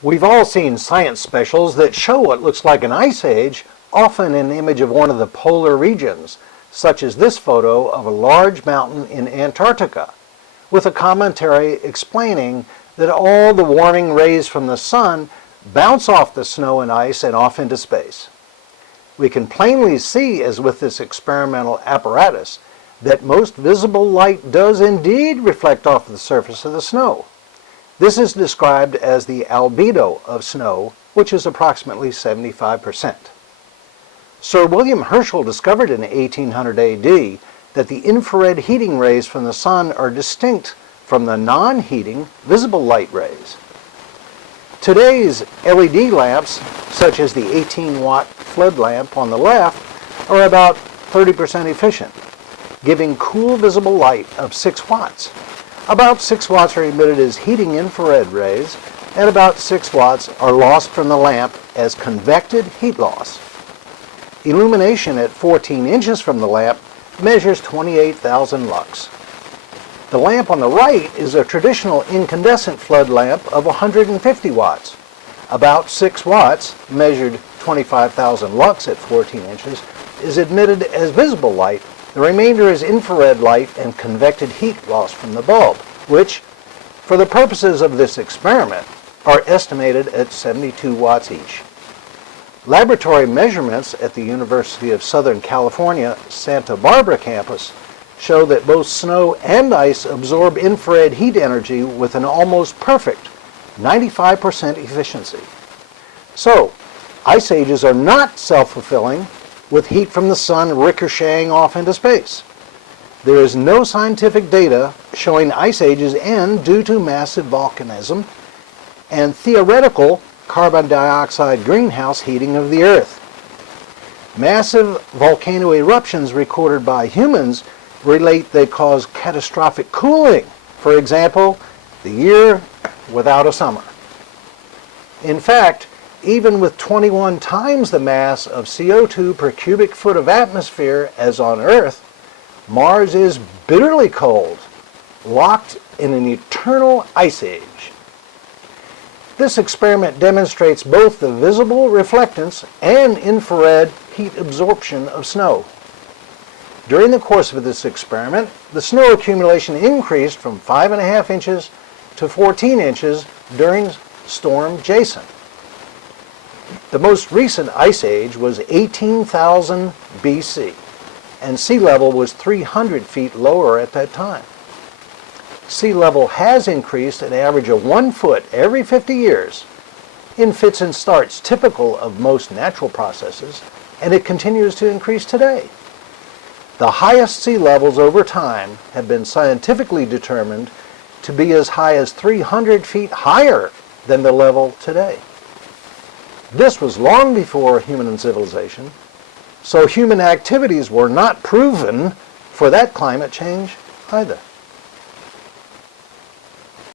We've all seen science specials that show what looks like an ice age, often an image of one of the polar regions, such as this photo of a large mountain in Antarctica, with a commentary explaining that all the warming rays from the sun bounce off the snow and ice and off into space. We can plainly see, as with this experimental apparatus, that most visible light does indeed reflect off the surface of the snow. This is described as the albedo of snow, which is approximately 75%. Sir William Herschel discovered in 1800 AD that the infrared heating rays from the sun are distinct from the non-heating visible light rays. Today's LED lamps, such as the 18-watt flood lamp on the left, are about 30% efficient, giving cool visible light of 6 watts. About 6 watts are emitted as heating infrared rays, and about 6 watts are lost from the lamp as convected heat loss. Illumination at 14 inches from the lamp measures 28,000 lux. The lamp on the right is a traditional incandescent flood lamp of 150 watts. About 6 watts, measured 25,000 lux at 14 inches, is emitted as visible light. The remainder is infrared light and convected heat loss from the bulb, which, for the purposes of this experiment, are estimated at 72 watts each. Laboratory measurements at the University of Southern California, Santa Barbara campus show that both snow and ice absorb infrared heat energy with an almost perfect 95% efficiency. So, ice ages are not self-fulfilling, with heat from the sun ricocheting off into space. There is no scientific data showing ice ages end due to massive volcanism and theoretical carbon dioxide greenhouse heating of the Earth. Massive volcano eruptions recorded by humans relate they cause catastrophic cooling. For example, the year without a summer. In fact, even with 21 times the mass of CO2 per cubic foot of atmosphere as on Earth, Mars is bitterly cold, locked in an eternal ice age. This experiment demonstrates both the visible reflectance and infrared heat absorption of snow. During the course of this experiment, the snow accumulation increased from 5.5 inches to 14 inches during Storm Jason. The most recent ice age was 18,000 BC, and sea level was 300 feet lower at that time. Sea level has increased an average of 1 foot every 50 years, in fits and starts typical of most natural processes, and it continues to increase today. The highest sea levels over time have been scientifically determined to be as high as 300 feet higher than the level today. This was long before human civilization, so human activities were not proven for that climate change either.